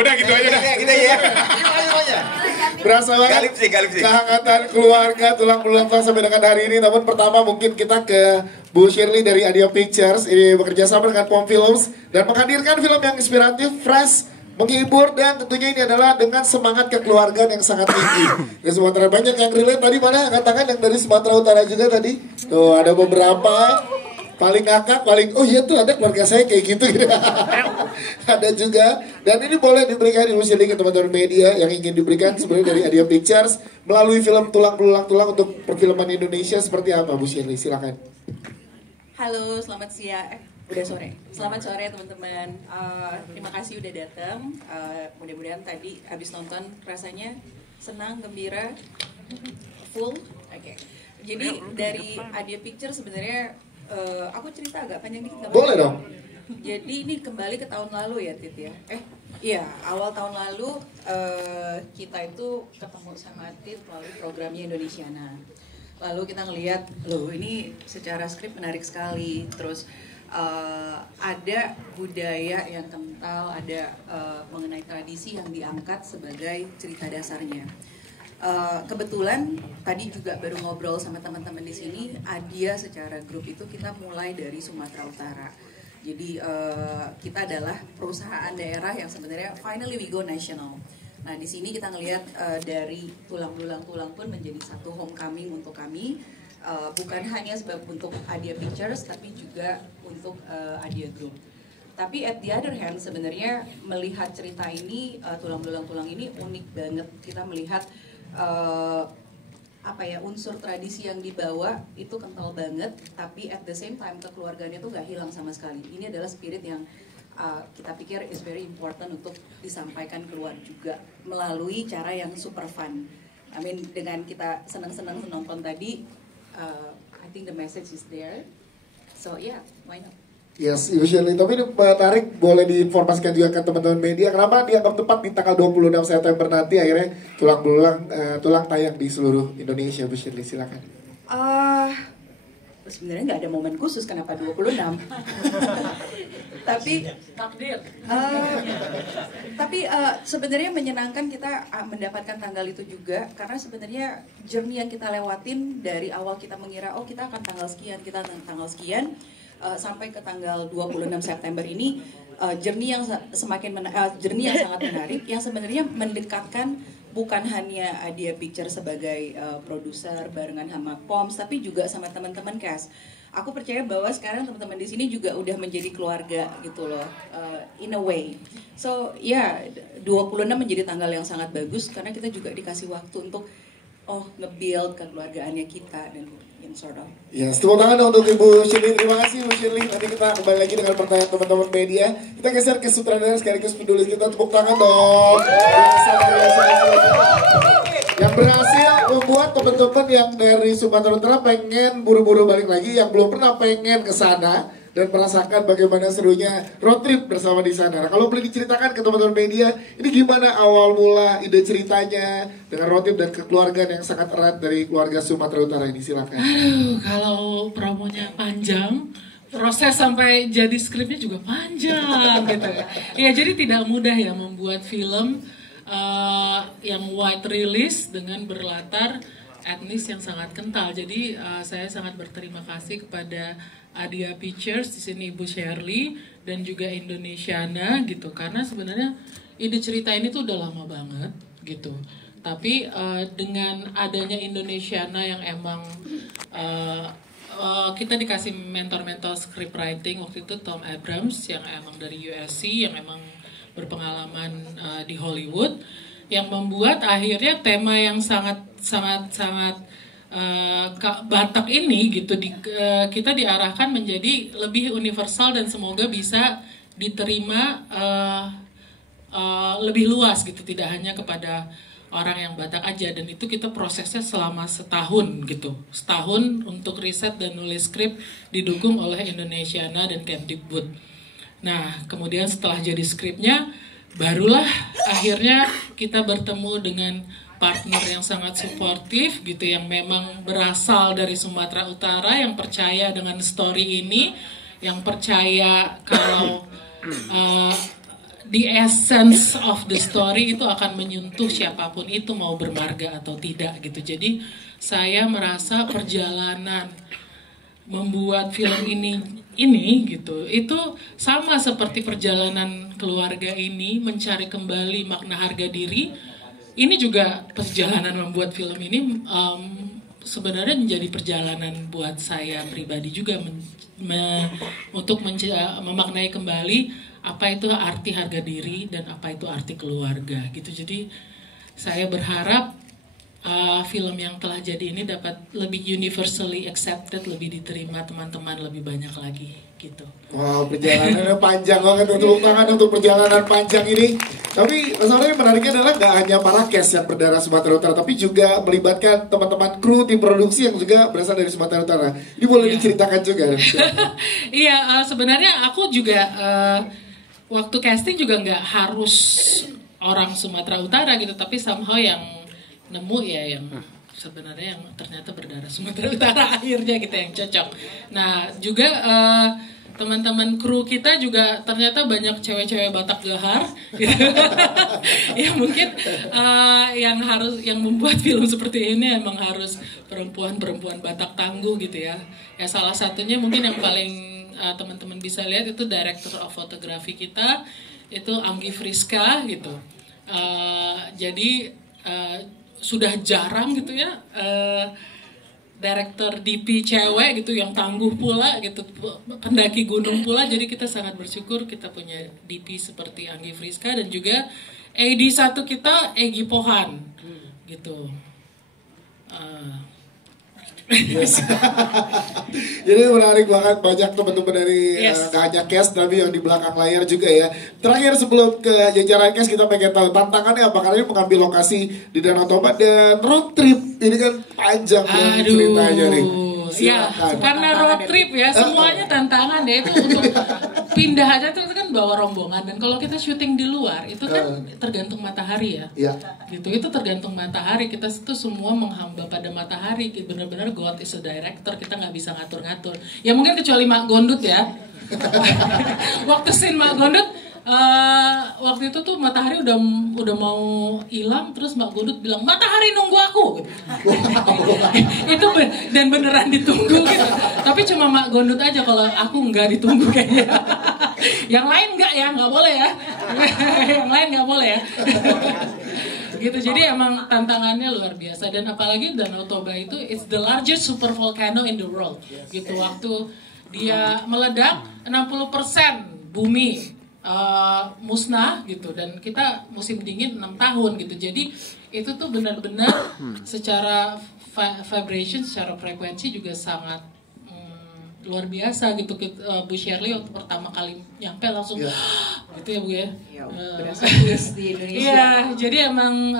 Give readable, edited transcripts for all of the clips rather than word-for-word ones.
udah gitu aja dah. Kita ya. Berasa banget kehangatan keluarga tulang belulang sampai dengan hari ini. Namun pertama mungkin kita ke Bu Shirley dari Adia Pictures. Ini bekerja sama dengan Pom Films dan menghadirkan film yang inspiratif, fresh, menghibur, dan tentunya ini adalah dengan semangat kekeluargaan yang sangat tinggi. Di Sumatera banyak yang relate. Tadi mana angkat tangan yang dari Sumatera Utara juga tadi? Tuh ada beberapa. Paling ngakak, paling oh iya tuh ada keluarga saya kayak gitu. Ada juga. Dan ini boleh diberikan ilusi ke teman-teman media yang ingin diberikan sebenarnya dari Adia Pictures melalui film Tulang Belulang Tulang untuk perfilman Indonesia seperti apa, Bu Shirley? Silakan. Halo, selamat siang. Udah sore. Selamat sore teman-teman. Terima kasih udah datang. Mudah-mudahan tadi habis nonton rasanya senang, gembira, full. Oke. Jadi dari Adia Pictures sebenarnya aku cerita agak panjang dikit. Boleh dong. Jadi ini kembali ke tahun lalu ya, Tit ya. Iya, awal tahun lalu kita itu ketemu sama Tit melalui programnya Indonesiana. Lalu kita ngelihat, loh ini secara skrip menarik sekali. Terus ada budaya yang kental, ada mengenai tradisi yang diangkat sebagai cerita dasarnya. Kebetulan tadi juga baru ngobrol sama teman-teman di sini. Adia secara grup itu kita mulai dari Sumatera Utara. Jadi kita adalah perusahaan daerah yang sebenarnya finally we go national. Nah di sini kita ngelihat dari Tulang Belulang Tulang pun menjadi satu homecoming untuk kami. Bukan hanya sebab untuk Adia Pictures tapi juga untuk Adia Group. Tapi at the other hand sebenarnya melihat cerita ini Tulang Belulang Tulang ini unik banget. Kita melihat unsur tradisi yang dibawa itu kental banget, tapi at the same time kekeluargaannya tuh nggak hilang sama sekali. Ini adalah spirit yang kita pikir is very important untuk disampaikan keluar juga melalui cara yang super fun. I mean dengan kita senang-senang nonton tadi, I think the message is there. So yeah, why not? Yes, usually. Tapi ini menarik, boleh diinformasikan juga ke teman-teman media. Kenapa dianggap tepat di tanggal 26 September nanti akhirnya Tulang Belulang Tulang tayang di seluruh Indonesia, Bu Shirley, silakan. Sebenarnya nggak ada momen khusus kenapa 26. Tapi takdir. Tapi sebenarnya menyenangkan kita mendapatkan tanggal itu juga karena sebenarnya journey yang kita lewatin dari awal kita mengira kita akan tanggal sekian, sampai ke tanggal 26 September ini journey yang sangat menarik yang sebenarnya mendekatkan bukan hanya Adia Picture sebagai produser barengan sama Poms tapi juga sama teman-teman cast. Aku percaya bahwa sekarang teman-teman di sini juga udah menjadi keluarga gitu loh, in a way. So ya 26 menjadi tanggal yang sangat bagus karena kita juga dikasih waktu untuk nge-build kekeluargaannya kita dan sort of. Ya, tepuk tangan untuk Ibu Shirley. Terima kasih Ibu Shirley. Nanti kita kembali lagi dengan pertanyaan teman-teman media. Kita geser ke sutradara sekaligus penulis kita. Tepuk tangan dong. Yang berhasil membuat teman-teman yang dari Sumatera Utara pengen buru-buru balik lagi, yang belum pernah pengen ke sana dan merasakan bagaimana serunya road trip bersama di sana. Nah, kalau boleh diceritakan ke teman-teman media, ini gimana awal mula ide ceritanya dengan road trip dan kekeluargaan yang sangat erat dari keluarga Sumatera Utara ini, silakan. Aduh, kalau promonya panjang, proses sampai jadi skripnya juga panjang gitu ya. Ya jadi tidak mudah ya membuat film yang wide release dengan berlatar etnis yang sangat kental. Jadi saya sangat berterima kasih kepada Adia Pictures di sini Ibu Shirley dan juga Indonesiana gitu karena sebenarnya ide cerita ini tuh udah lama banget gitu. Tapi dengan adanya Indonesiana yang emang kita dikasih mentor-mentor script writing waktu itu Tom Abrams yang emang dari USC yang emang berpengalaman di Hollywood yang membuat akhirnya tema yang sangat Batak ini gitu kita diarahkan menjadi lebih universal dan semoga bisa diterima lebih luas gitu, tidak hanya kepada orang yang Batak aja. Dan itu kita prosesnya selama setahun gitu, setahun untuk riset dan nulis skrip didukung oleh Indonesiana dan Kemdikbud. Nah kemudian setelah jadi skripnya barulah akhirnya kita bertemu dengan partner yang sangat suportif gitu, yang memang berasal dari Sumatera Utara, yang percaya dengan story ini, yang percaya kalau the essence of the story itu akan menyentuh siapapun itu mau bermarga atau tidak gitu. Jadi saya merasa perjalanan membuat film ini gitu itu sama seperti perjalanan keluarga ini mencari kembali makna harga diri. Ini juga perjalanan membuat film ini sebenarnya menjadi perjalanan buat saya pribadi juga untuk memaknai kembali apa itu arti harga diri dan apa itu arti keluarga gitu. Jadi saya berharap film yang telah jadi ini dapat lebih universally accepted, lebih diterima teman-teman lebih banyak lagi gitu. Wow, perjalanannya panjang banget, untuk tangan untuk perjalanan panjang ini. Tapi sebenarnya menariknya adalah gak hanya para cast yang berdarah Sumatera Utara, tapi juga melibatkan teman-teman kru tim produksi yang juga berasal dari Sumatera Utara. Ini boleh diceritakan juga? Iya, sebenarnya aku juga waktu casting juga nggak harus orang Sumatera Utara gitu, tapi somehow yang nemu ya yang sebenarnya yang ternyata berdarah Sumatera Utara akhirnya kita yang cocok. Nah juga teman-teman kru kita juga ternyata banyak cewek-cewek Batak gahar gitu. Ya mungkin yang membuat film seperti ini emang harus perempuan-perempuan Batak tangguh gitu ya. Ya salah satunya mungkin yang paling teman-teman bisa lihat itu director of photography kita itu Anggi Friska gitu. Jadi sudah jarang gitu ya director DP cewek gitu yang tangguh pula gitu, pendaki gunung pula. Jadi kita sangat bersyukur kita punya DP seperti Anggi Friska dan juga AD satu kita Egy Pohan gitu. Yes. Jadi menarik banget, banyak teman-teman dari gak hanya cast tapi yang di belakang layar juga ya. Terakhir sebelum ke jajaran cast kita pengen tahu tantangannya apa, karena ini mengambil lokasi di Danau Toba dan road trip ini kan panjang ceritanya nih. Ya, karena road trip ya semuanya tantangan ya, itu untuk pindah aja tuh kan bawa rombongan, dan kalau kita syuting di luar itu kan tergantung matahari ya. Gitu, itu tergantung matahari, kita tuh semua menghamba pada matahari, benar-benar God is a director, kita nggak bisa ngatur-ngatur. Ya mungkin kecuali Mak Gondut ya. Waktu scene Mak Gondut waktu itu tuh matahari udah mau hilang, terus Mbak Gondut bilang matahari nunggu aku gitu. Itu dan beneran ditunggu gitu. Tapi cuma Mbak Gondut aja, kalau aku nggak ditunggu kayaknya. Yang lain nggak boleh ya. Yang lain nggak boleh ya. Gitu, jadi emang tantangannya luar biasa, dan apalagi Danau Toba itu it's the largest super volcano in the world gitu. Waktu dia meledak 60% bumi musnah gitu, dan kita musim dingin 6 tahun gitu. Jadi itu tuh benar-benar secara vibration, secara frekuensi juga sangat luar biasa gitu. Bu Shirley waktu pertama kali nyampe langsung gitu ya Bu ya. Berasa di Indonesia. Iya, jadi emang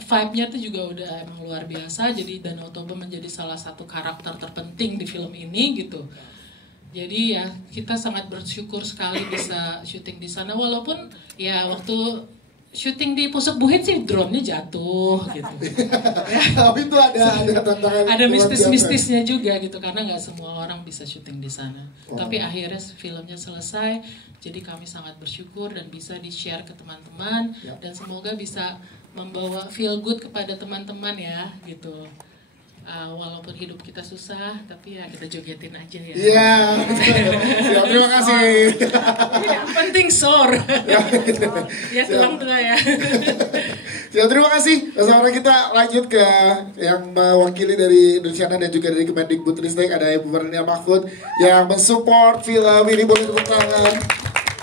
vibe-nya tuh juga udah emang luar biasa. Jadi Danau Toba menjadi salah satu karakter terpenting di film ini gitu. Jadi ya kita sangat bersyukur sekali bisa syuting di sana, walaupun ya waktu syuting di Pusuk Buhit sih drone-nya jatuh gitu. Tapi itu ada tantangan. Ada mistis-mistisnya juga gitu, karena nggak semua orang bisa syuting di sana. Tapi akhirnya filmnya selesai, jadi kami sangat bersyukur dan bisa di-share ke teman-teman, dan semoga bisa membawa feel good kepada teman-teman ya gitu. Walaupun hidup kita susah, tapi ya kita jogetin aja ya. Iya. Terima kasih. Yang penting sor. Ya tulang tua ya. Terima kasih. Sekarang kita lanjut ke yang mewakili dari Indonesia dan juga dari Kemendikbudristek, ada Ibu Marlina Mahfud yang mensupport film ini. Boleh tepuk tangan.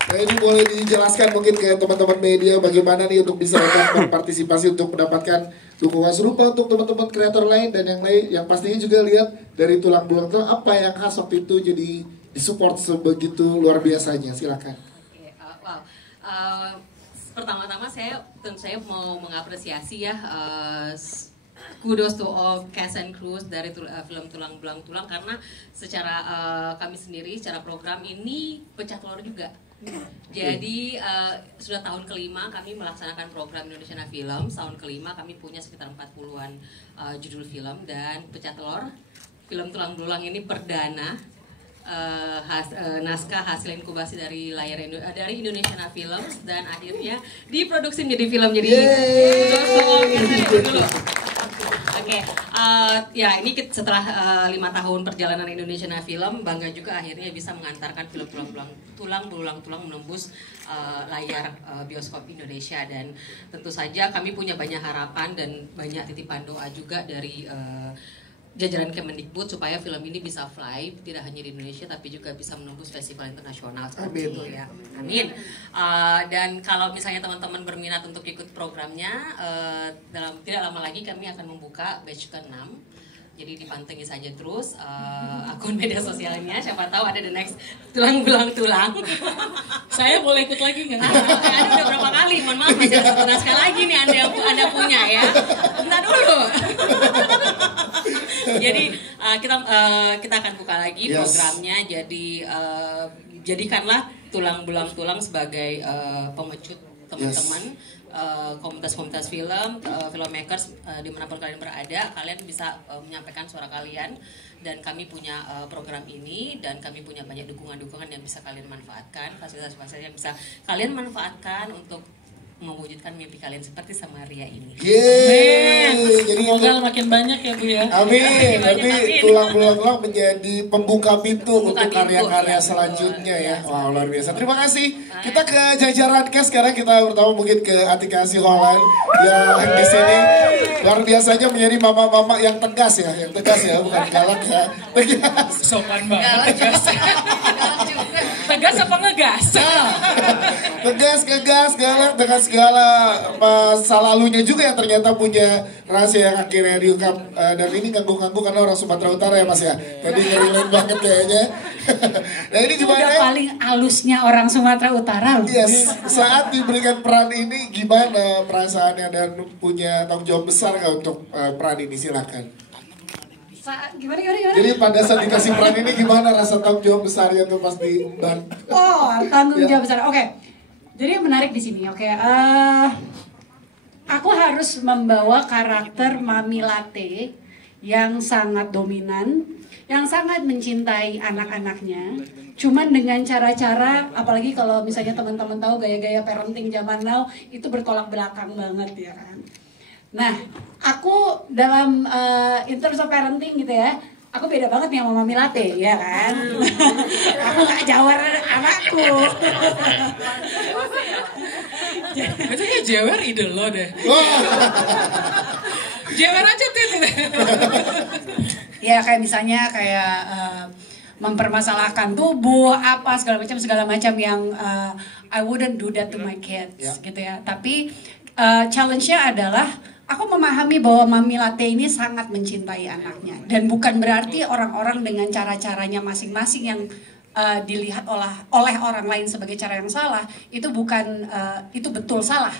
Nah, ini boleh dijelaskan mungkin ke teman-teman media bagaimana nih untuk bisa berpartisipasi untuk mendapatkan dukungan serupa untuk teman-teman kreator lain dan yang lain, yang pastinya juga lihat dari tulang belulang apa yang khas waktu itu jadi disupport sebegitu luar biasanya. Silakan. Pertama-tama tentu saya mau mengapresiasi ya, kudos to all cast and crew dari film Tulang Belang Tulang, karena secara kami sendiri secara program ini pecah telur juga. Jadi sudah tahun kelima kami melaksanakan program Indonesia Film. Tahun kelima kami punya sekitar 40-an judul film, dan pecah telur film Tulang Belulang ini perdana naskah hasil inkubasi dari dari Indonesian Films dan akhirnya diproduksi menjadi film. Jadi dulu. Oke, ya ini setelah 5 tahun perjalanan Indonesian Film, bangga juga akhirnya bisa mengantarkan film tulang berulang menembus layar bioskop Indonesia, dan tentu saja kami punya banyak harapan dan banyak titipan doa juga dari jajaran Kemendikbud supaya film ini bisa fly tidak hanya di Indonesia tapi juga bisa menembus festival internasional seperti itu ya. Amin. Dan kalau misalnya teman-teman berminat untuk ikut programnya, dalam tidak lama lagi kami akan membuka batch ke-6. Jadi dipantengin saja terus akun media sosialnya, siapa tahu ada the next tulang. Saya boleh ikut lagi nggak? Ada udah berapa kali, mohon maaf masih ada 1 naskah lagi nih anda punya ya. Bentar dulu. Jadi kita akan buka lagi programnya. Jadi jadikanlah tulang sebagai pemecut teman-teman. Komunitas film, filmmakers dimanapun kalian berada, kalian bisa menyampaikan suara kalian, dan kami punya program ini dan kami punya banyak dukungan yang bisa kalian manfaatkan, fasilitas-fasilitas yang bisa kalian manfaatkan untuk mewujudkan mimpi kalian seperti sama Ria ini. Jadi semoga makin banyak ya Bu ya. Amin. Nanti tulang menjadi pembuka pintu untuk karya-karya selanjutnya ya. Wah, luar biasa. Terima kasih. Kita ke jajaran cast sekarang. Kita pertama mungkin ke Atika Siholan yang di sini luar biasanya menjadi mama-mama yang tegas ya, bukan galak ya. Tegas. Sopan banget. Tegas apa ngegas? Tegas, galak dengan segala masa lalunya juga yang ternyata punya rahasia yang akhirnya diungkap, dan ini ganggu-ganggu karena orang Sumatera Utara ya Mas ya. Tadi ngerilain banget kayaknya. Nah ini gimana? Udah paling halusnya orang Sumatera Utara loh. Yes, saat diberikan peran ini gimana perasaannya dan punya tanggung jawab besar nggak untuk peran ini, silakan. Gimana? Jadi pada saat dikasih peran ini gimana rasa tanggung jawab besarnya tuh pas diemban? Oh, tanggung jawab besar. Oke. Jadi menarik di sini. Oke. Aku harus membawa karakter Mami Latte yang sangat dominan, yang sangat mencintai anak-anaknya. Cuman dengan cara-cara, apalagi kalau misalnya teman-teman tahu gaya-gaya parenting zaman now itu bertolak belakang banget ya kan. Nah, aku dalam in terms of parenting gitu ya, aku beda banget nih sama Mami Latte, ya kan? Aku gak jawar anakku. Itu kayak jewer ide lo deh. Jewer aja Tit. Ya kayak misalnya mempermasalahkan tubuh, apa segala macam yang I wouldn't do that to my kids gitu ya. Tapi challenge-nya adalah aku memahami bahwa Mami Latte ini sangat mencintai anaknya, dan bukan berarti orang-orang dengan cara-caranya masing-masing yang dilihat oleh orang lain sebagai cara yang salah itu bukan itu betul salah.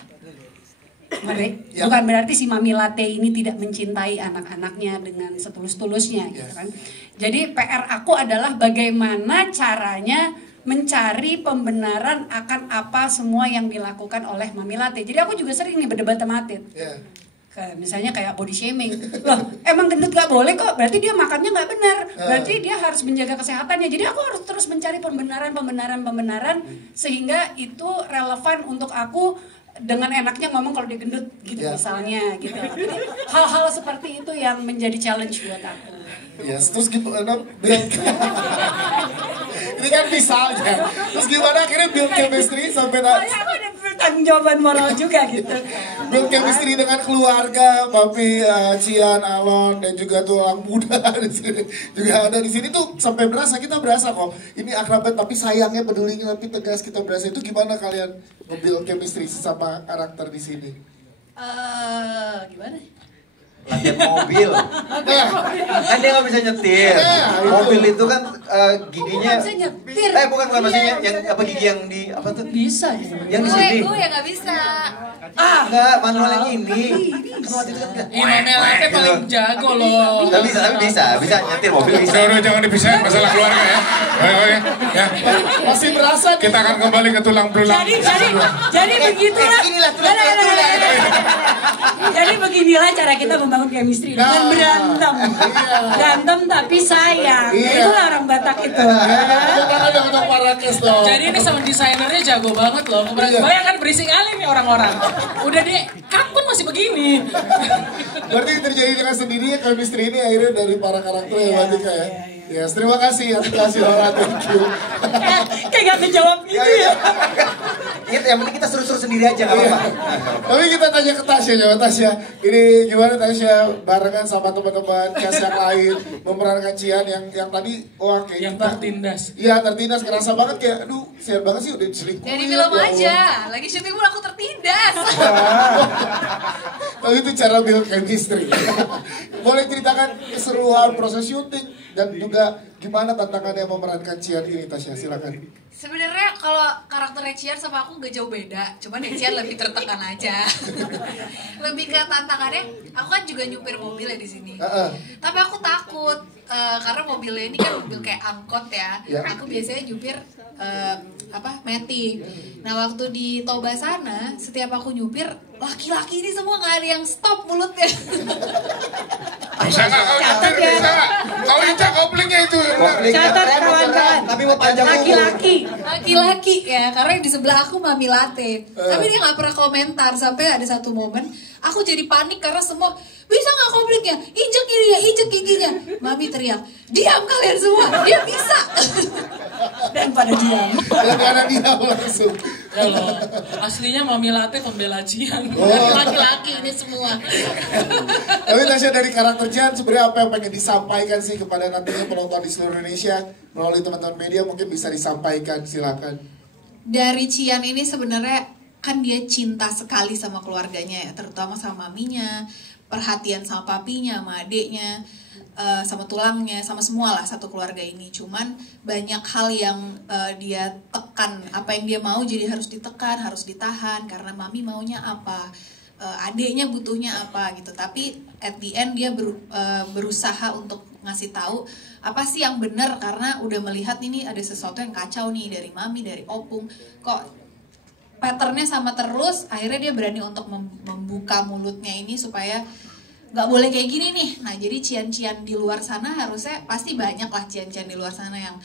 Bukan berarti si Mami Latte ini tidak mencintai anak-anaknya dengan setulus-tulusnya gitu kan. Jadi PR aku adalah bagaimana caranya mencari pembenaran akan apa semua yang dilakukan oleh Mami Latte. Jadi aku juga sering nih berdebat sama Tit. Misalnya kayak body shaming. Loh, emang gendut gak boleh kok, berarti dia makannya gak benar. Berarti dia harus menjaga kesehatannya. Jadi aku harus terus mencari pembenaran sehingga itu relevan untuk aku dengan enaknya ngomong kalau dia gendut gitu misalnya gitu. Hal-hal seperti itu yang menjadi challenge buat aku. Yes, terus gimana ini kan misalnya. Terus gimana akhirnya build chemistry sampai aku ada pertanggung jawaban moral juga gitu. Build chemistry dengan keluarga, Papi, Cian, Alon, dan juga tulang muda di sini. Juga ada di sini tuh sampai kita berasa kok. Ini akrab tapi sayangnya pedulinya tapi tegas kita berasa. Itu gimana kalian nge-build chemistry sesama karakter di sini? Gimana? Latihan mobil. Kan dia gak bisa nyetir. Mobil itu kan giginya. Bisa nyetir. Bukan maksudnya yang apa gigi yang di apa tuh? Bisa. Yang di sini. Gue yang gak bisa. Enggak, manual yang ini. Mami Latte paling jago loh. Tapi bisa nyetir mobil bisa. Udah jangan dipisahin masalah keluarga ya. Ya. Masih berasa Kita akan kembali ke tulang-tulang. Jadi begitulah. Jadi beginilah cara kita membangun chemistry dengan berantem. Berantem tapi sayang. Itulah orang Batak itu. Untuk para cast dong. Jadi ini sama desainernya jago banget loh. Bayangkan berisik kali nih orang-orang. Udah deh, kapan masih begini? Berarti terjadi dengan sendirinya chemistry ini akhirnya dari para karakter ya Mbak Tika ya. Yes, terima kasih atas kasih Laura, thank you. Kayak gak ngejawab gitu ya. Yang penting kita suruh-suruh sendiri aja gak apa-apa. Tapi kita tanya ke Tasya, coba Tasya. Ini gimana Tasya barengan sama teman-teman cast yang lain memerankan Cian yang tadi wah kayak yang kita tertindas. Iya tertindas, kerasa banget kayak aduh share banget sih udah diselingkuhin. Dari film aja, lagi syuting pun aku tertindas. Tapi itu cara build chemistry. Boleh ceritakan keseruan proses syuting dan juga gimana tantangannya memerankan Cian ini Tasya, silakan. Sebenarnya kalau karakternya Cian sama aku gak jauh beda, cuman ya Cian lebih tertekan aja. Lebih ke tantangannya, aku kan juga nyupir mobil ya di sini. Tapi aku takut karena mobilnya ini kan mobil kayak angkot ya. Aku biasanya nyupir Matic. Nah waktu di Toba sana, setiap aku nyupir, laki-laki ini semua nggak ada yang stop mulutnya. Bisa nggak kau Catat ya. Kau injak koplingnya itu. Catat kawan-kawan. Tapi mau panjang Laki-laki ya, karena yang di sebelah aku Mami Latte. Tapi dia nggak pernah komentar sampai ada satu momen aku jadi panik karena semua bisa nggak koplingnya, injek ininya, injek giginya. Mami teriak, diam kalian semua, dia bisa. Dan pada diam. Dan pada diam langsung. Kalau aslinya Mami Latte pembela Cian. Laki-laki ini semua. Tapi Tasya dari karakter Cian sebenarnya apa yang pengen disampaikan sih kepada nantinya penonton di seluruh Indonesia melalui teman-teman media mungkin bisa disampaikan, silakan. Dari Cian ini sebenarnya kan dia cinta sekali sama keluarganya ya, terutama sama maminya, perhatian sama papinya, sama adiknya, sama tulangnya, sama semua lah satu keluarga ini. Cuman banyak hal yang dia tekan, apa yang dia mau jadi harus ditekan, harus ditahan karena mami maunya apa, adiknya butuhnya apa gitu. Tapi at the end dia berusaha untuk ngasih tahu apa sih yang benar karena udah melihat ini ada sesuatu yang kacau nih dari mami, dari opung, kok patternnya sama terus. Akhirnya dia berani untuk membuka mulutnya ini supaya nggak boleh kayak gini nih. Nah jadi Cian-Cian di luar sana harusnya pasti banyak lah Cian-Cian di luar sana yang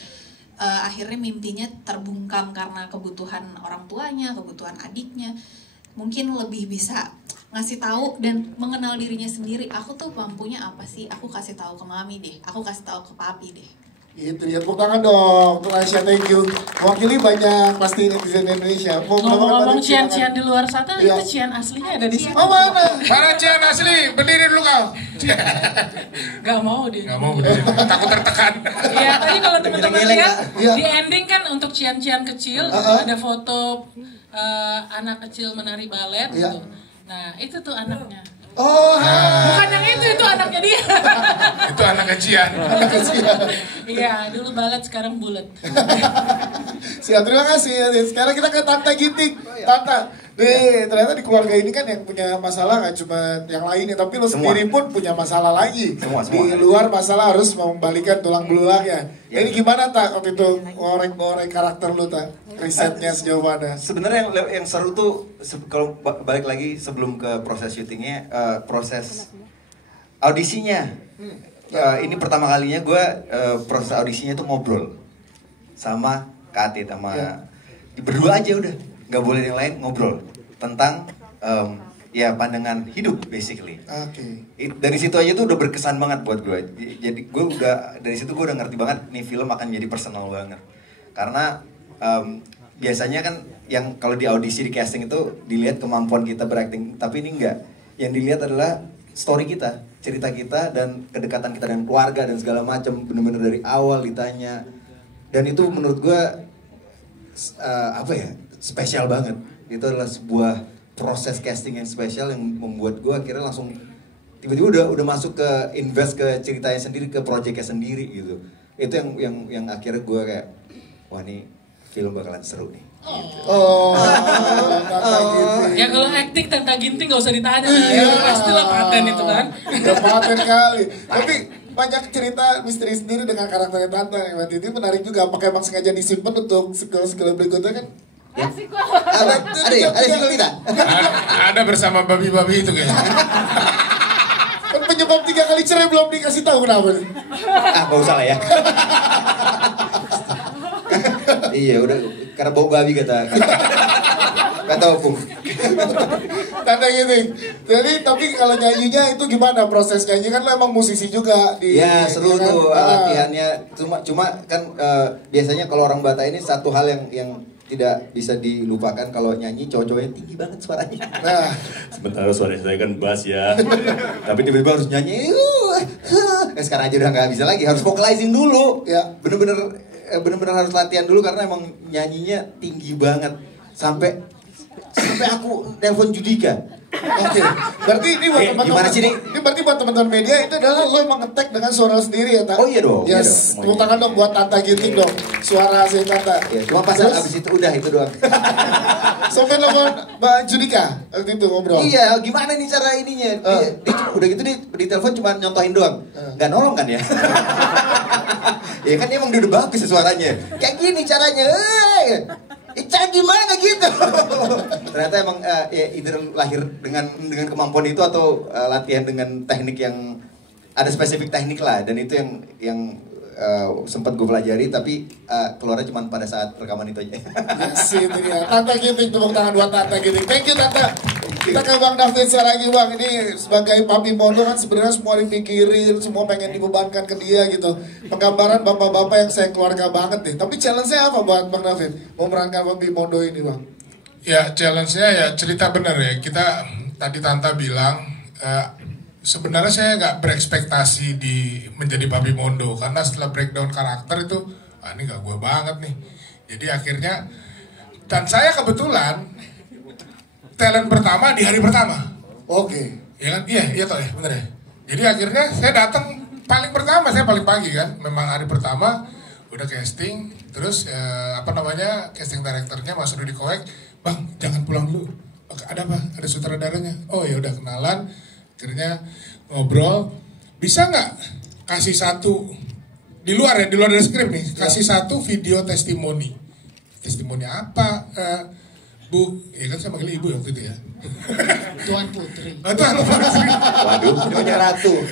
akhirnya mimpinya terbungkam karena kebutuhan orang tuanya, kebutuhan adiknya. Mungkin lebih bisa ngasih tahu dan mengenal dirinya sendiri. Aku tuh mampunya apa sih? Aku kasih tahu ke mami deh. Aku kasih tahu ke papi deh. Itu ya, tepuk tangan dong untuk Aisyah, thank you. Mewakili banyak pasti netizen Indonesia. Ngomong-ngomong Cian-Cian di luar sana, itu Cian aslinya ada di sini. Oh mana? Mana Cian asli? Berdiri dulu kau. Gak mau dia. Gak mau berdiri. Takut tertekan. Iya, tadi kalau teman-teman lihat Iya. di ending kan untuk Cian-Cian kecil ada foto anak kecil menari balet gitu. Nah itu tuh anaknya. Oh, bukan yang itu anaknya dia. Itu anaknya Cian. Iya, dulu balet sekarang bulat. Siap, terima kasih. Sekarang kita ke Tanta Ginting. Tanta, nih ternyata di keluarga ini kan yang punya masalah gak cuma yang lainnya, tapi lo sendiri pun punya masalah lagi. Semua. Di luar masalah harus membalikan tulang belulangnya. Ya. Ini gimana Tak waktu itu ngorek-ngorek karakter lo Tak? Risetnya sejauh mana? Sebenarnya yang seru tuh kalau balik lagi sebelum ke proses syutingnya, proses audisinya. Ini pertama kalinya gue proses audisinya tuh ngobrol sama Kak Atit, sama berdua aja udah, nggak boleh yang lain, ngobrol tentang ya pandangan hidup basically. Dari situ aja tuh udah berkesan banget buat gue. Jadi gue udah dari situ gue udah ngerti banget nih film akan jadi personal banget karena biasanya kan yang kalau di audisi di casting itu dilihat kemampuan kita berakting, tapi ini enggak. Yang dilihat adalah story kita, cerita kita dan kedekatan kita dengan keluarga dan segala macam, bener-bener dari awal ditanya. Dan itu menurut gue spesial banget. Itu adalah sebuah proses casting yang spesial yang membuat gue akhirnya langsung tiba-tiba udah masuk ke invest ke ceritanya sendiri, ke projectnya sendiri gitu. Itu yang akhirnya gue kayak wah nih film bakalan seru nih. Ya kalau acting Tanta Ginting gak usah ditanya. Ya pastilah paten itu kan. Udah paten kali. Tapi banyak cerita misteri sendiri dengan karakternya Tanta nih. Waktu itu menarik juga. Apakah emang sengaja disimpan untuk sequel berikutnya kan? Ya. Ada sequel kita? Ada bersama babi-babi itu kayaknya. Kan penyebab 3 kali cerai belum dikasih tahu kenapa nih? Gak usah lah ya. Iya udah, karena bau babi kata Opung. Tanda gini. Jadi tapi kalau nyanyinya itu gimana proses nyanyi, kan lo emang musisi juga di. Ya seru kan? tuh latihannya. Cuma kan biasanya kalau orang Batak ini satu hal yang tidak bisa dilupakan, kalau nyanyi cowok-cowoknya tinggi banget suaranya. Nah, sementara suara saya kan bass ya. Tapi tiba-tiba harus nyanyi. Sekarang aja udah nggak bisa lagi, harus vocalizing dulu. Ya. Bener-bener harus latihan dulu karena emang nyanyinya tinggi banget. Sampai aku nelpon Judika. Oke, berarti ini buat teman-teman. Gimana sih, Dik? Ini berarti buat teman-teman media itu adalah lo emang nge-tag dengan suara lo sendiri ya, Tak? Oh iya dong. Yes, tepuk tangan dong buat Tanta Ginting dong. Suara si Tanta. Ya, cuma pas abis itu udah itu doang. Sampai nelfon Mbak Judika waktu itu ngobrol. Iya, gimana nih cara ininya? Udah gitu di telepon cuma nyontohin doang. Nggak nolong kan ya? Ya kan emang dia udah bagus suaranya. Kayak gini caranya. Cara gimana gitu? Ternyata emang ya either lahir dengan kemampuan itu atau latihan dengan teknik yang ada spesifik teknik lah, dan itu yang sempat gue pelajari, tapi keluarnya cuma pada saat rekaman itu aja. Yes, itu dia. Tanta Ginting, tepuk tangan buat Tanta Ginting. Thank you Tanta. Kita ke Bang David lagi Bang. Ini sebagai Papi Mondo kan sebenarnya semua dipikirin, semua pengen dibebankan ke dia gitu. Penggambaran bapak-bapak yang saya keluarga banget nih. Tapi challenge-nya apa buat Bang David? Mau memerankan Papi Mondo ini Bang? Ya challenge-nya ya cerita bener ya. Kita tadi Tanta bilang sebenarnya saya nggak berekspektasi di menjadi Papi Mondo, karena setelah breakdown karakter itu ini nggak gue banget nih. Jadi akhirnya, dan saya kebetulan talent pertama di hari pertama. Oke. Ya kan? Iya toh ya, bener ya. Jadi akhirnya saya datang paling pertama, saya paling pagi kan. Memang hari pertama udah casting, terus casting directornya Mas Rudi Koek, Bang jangan pulang dulu. Ada apa? Ada sutradaranya. Oh ya udah kenalan. Akhirnya ngobrol, bisa nggak kasih satu di luar dari skrip nih, kasih satu video testimoni apa, Bu? Ya kan saya panggil ibu waktu itu ya. Tuan Putri. Tuan Putri. Waduh, punya ratu.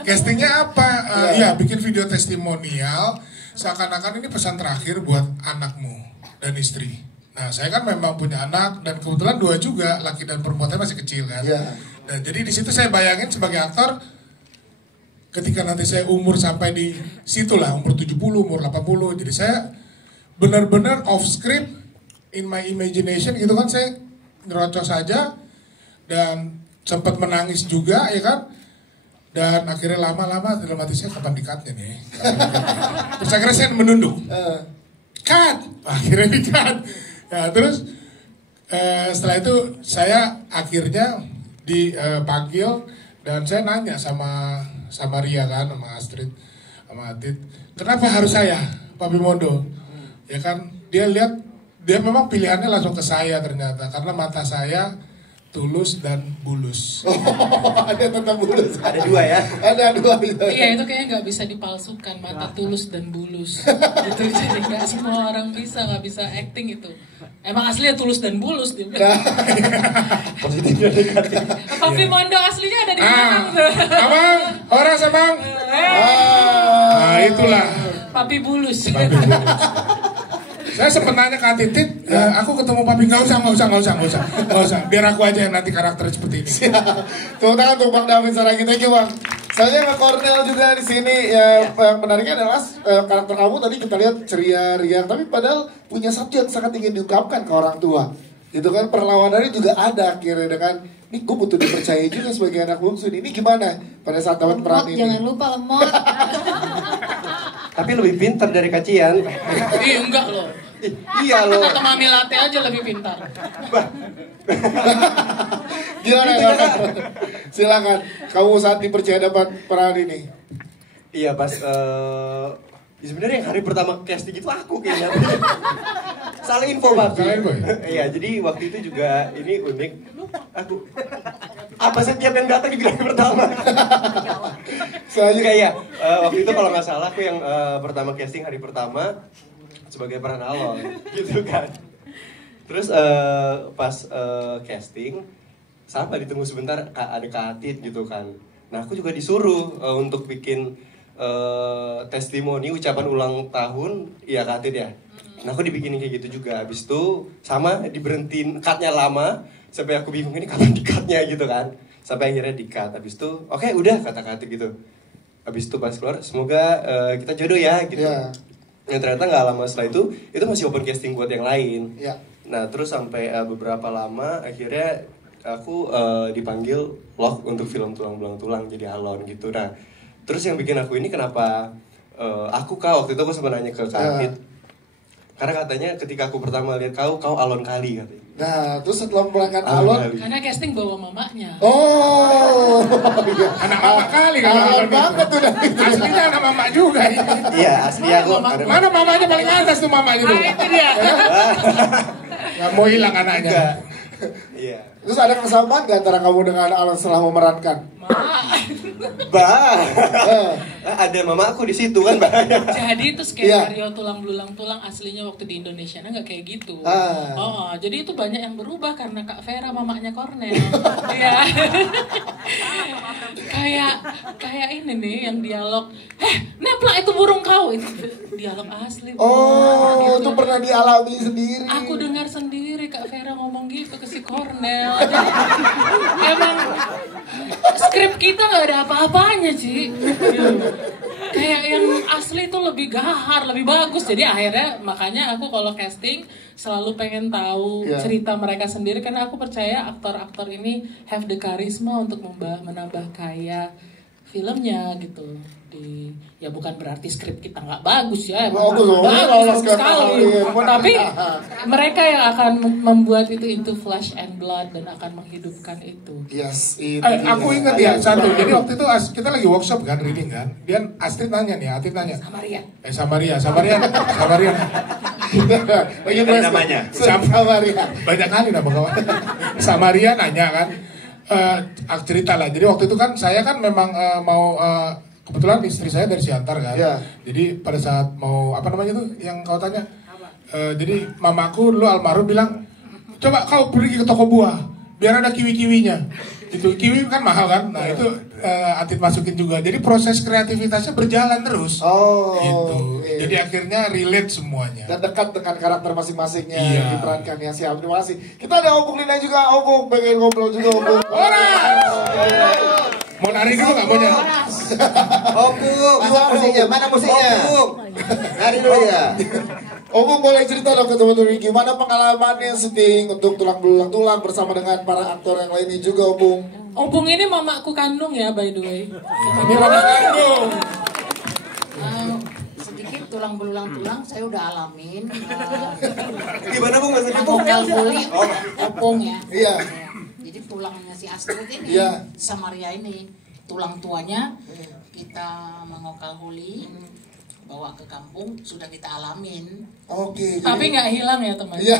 Castingnya apa? Ya bikin video testimonial, seakan-akan ini pesan terakhir buat anakmu dan istri. Nah saya kan memang punya anak, dan kebetulan 2 juga, laki dan perempuannya masih kecil kan. Nah, jadi di situ saya bayangin sebagai aktor, ketika nanti saya umur sampai di situ lah, umur 70, umur 80, jadi saya benar-benar off script, in my imagination gitu kan, saya ngerocos saja, dan sempat menangis juga ya kan, dan akhirnya lama-lama dalam hati saya kapan di-cut-nya nih. Terus akhirnya saya menunduk, cut, akhirnya di-cut. Nah, terus setelah itu saya akhirnya dipanggil, dan saya nanya sama Ria kan, sama Astrid, sama Adit, kenapa harus saya, Papi Mondo? Ya kan, dia memang pilihannya langsung ke saya ternyata, karena mata saya tulus dan bulus. Ada tentang bulus. Ada 2 ya? Ada 2 gitu. Iya, itu kayaknya nggak bisa dipalsukan, mata tulus dan bulus. Gitu, jadi nggak semua orang nggak bisa acting itu. Emang aslinya tulus dan bulus dia bilang. Positif dan negatif. Papi Mondo aslinya ada di belakang tuh. Abang, orang sabang. Nah itulah. Papi bulus. Saya sempat nanya ke Titit, aku ketemu Papi, nggak usah, biar aku aja yang nanti karakter seperti ini. Tepuk tangan untuk Bang David Saragi, thank you Bang. Saya nggak Cornel juga di sini. Yang menariknya adalah karakter kamu tadi kita lihat ceria, riang, tapi padahal punya satu yang sangat ingin diungkapkan ke orang tua. Itu kan perlawanannya juga ada akhirnya dengan, ini gue butuh dipercaya juga sebagai anak bungsu. Ini gimana pada saat dapat peran ini? Jangan lupa lemot. Tapi lebih pintar dari Kacian. Iya enggak loh. Iya loh. Kata Mami Latte aja lebih pintar. Gimana? Silakan. Kamu saat dipercaya dapat peran ini. Iya pas sebenarnya yang hari pertama casting itu aku kayaknya. Salah info Pak. Salah info ya? Iya, jadi waktu itu juga ini unik. Aku apa setiap yang datang juga yang pertama. Soalnya kayak waktu itu kalau nggak salah aku yang pertama casting hari pertama sebagai peran Alon gitu kan. Terus pas casting sampai ditunggu sebentar ada Kak Atit gitu kan. Nah aku juga disuruh untuk bikin testimoni ucapan ulang tahun, iya Kak Atit ya. Nah aku dibikinin kayak gitu juga. Habis itu sama diberhentiin cutnya lama sampai aku bingung ini kapan di-cutnya gitu kan. Sampai akhirnya di-cut. Habis itu oke, udah kata Kak Atit gitu. Habis itu pas keluar semoga kita jodoh ya gitu. Yang ternyata nggak lama setelah itu masih open casting buat yang lain. Nah terus sampai beberapa lama akhirnya aku dipanggil loh untuk film Tulang Belang Tulang jadi Alon gitu. Nah terus yang bikin aku ini kenapa aku waktu itu aku sempat nanya ke Kak Atit. Karena katanya ketika aku pertama lihat kau Alon kali katanya. Nah, terus setelah memerankan Alon, karena casting bawa mamanya. Oh, anak mama kali kalau Alon banget tuh. Aslinya anak mama juga. Iya, asli aku. Mana mamanya paling atas tuh mamanya tuh. Itu dia. Gak mau hilang anaknya. Iya. Terus ada kesamaan gak antara kamu dengan Alon setelah memerankan? Ada mama aku di situ kan, Jadi itu skenario Tulang Belulang Tulang aslinya waktu di Indonesia nggak kayak gitu. Jadi itu banyak yang berubah karena Kak Vera mamanya Cornel. Iya. kayak ini nih yang dialog, nepla itu burung kau, itu dialog asli. Oh, itu pernah dialami sendiri. Aku dengar sendiri Kak Vera ngomong gitu ke si Cornel. Jadi, emang skrip kita nggak ada apa-apanya sih. Kayak yang asli itu lebih gahar, lebih bagus. Jadi akhirnya makanya aku kalau casting selalu pengen tahu cerita mereka sendiri karena aku percaya aktor-aktor ini have the charisma untuk menambah kaya filmnya gitu. Ya bukan berarti skrip kita nggak bagus ya, bagus sekali. Tapi mereka yang akan membuat itu into flesh and blood dan akan menghidupkan itu. Yes, aku ingat ya satu. Jadi waktu itu kita lagi workshop kan, reading kan. Dia Astrid nanya nih, Samaria. Namanya. Samaria. Banyak kali nama kawan. Samaria nanya kan. Cerita lah. Jadi waktu itu kan saya kan memang mau kebetulan istri saya dari Siantar kan. Jadi pada saat mau apa namanya tuh yang kau tanya. Jadi mamaku dulu almarhum bilang, coba kau pergi ke toko buah biar ada kiwi-kiwinya. Itu kiwi kan mahal kan. Nah itu Atit masukin juga. Jadi proses kreativitasnya berjalan terus. Gitu. Jadi akhirnya relate semuanya. Dan dekat dengan karakter masing-masingnya yang diperankan ya. Siap, terima kasih. Kita ada Opung Lina juga, Opung pengen ngobrol juga Opung. Mau nari dulu nggak mau nari? Opung, mana musiknya? Opung, nari dulu ya. Opung boleh cerita dong ke teman-teman gimana pengalamannya syuting untuk Tulang Belulang Tulang bersama dengan para aktor yang lainnya juga Opung. Opung ini mamaku kandung ya by the way. Ini mama kandung. Sedikit Tulang Belulang Tulang saya udah alamin. Gimana Bung maksudnya? Vokal Buli, Opung ya. Iya. Jadi tulangnya si Astrid ini, Samaria ini, tulang tuanya kita mengokal huli, bawa ke kampung, sudah kita alamin. Tapi nggak hilang ya teman. Iya.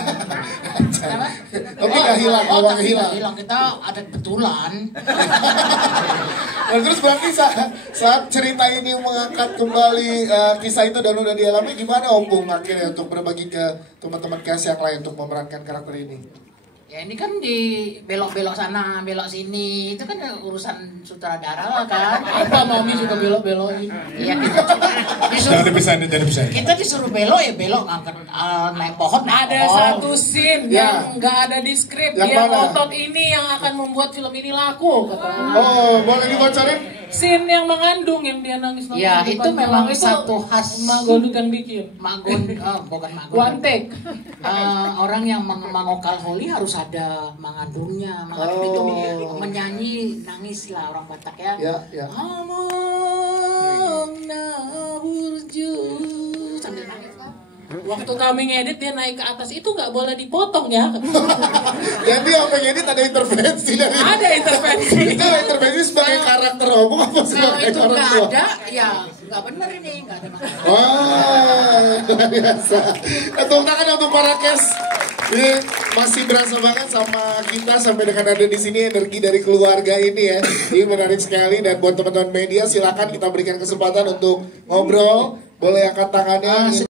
Tapi nggak hilang, awalnya hilang. Kita adat betulan. Nah, terus berarti saat cerita ini mengangkat kembali kisah itu dan udah dialami, gimana Opung akhirnya untuk berbagi ke teman-teman cast yang lain untuk memerankan karakter ini? Ya ini kan di belok-belok sana, belok sini, itu kan urusan sutradara lah kan. Apa mami juga belok-belokin? Iya kita disuruh. Kita disuruh belok ya belok ngangkat naik pohon. Ada satu scene yang nggak ada di skrip, dia otot ini yang akan membuat film ini laku katanya. Oh, boleh dibocorin? Scene yang mengandung yang dia nangis. Ya itu memang satu khas Magon yang bikin. Bukan Magon. One take. Orang yang mengokal holi harus ada mengandungnya, itu menyanyi nangis lah orang Batak ya. Sambil nangis lah. Waktu kami ngedit dia naik ke atas itu nggak boleh dipotong ya. Jadi apa ngedit ada intervensi dari? Ada intervensi. Itu intervensi sebagai karakter Opung apa sebagai karakter? Kalau itu nggak ada, ya nggak bener ini, nggak ada masalah. Luar biasa. Tepuk tangan untuk para cast. Ini masih berasa banget sama kita sampai dengan ada di sini energi dari keluarga ini ya. Ini menarik sekali dan buat teman-teman media silakan kita berikan kesempatan untuk ngobrol. Boleh angkat tangannya.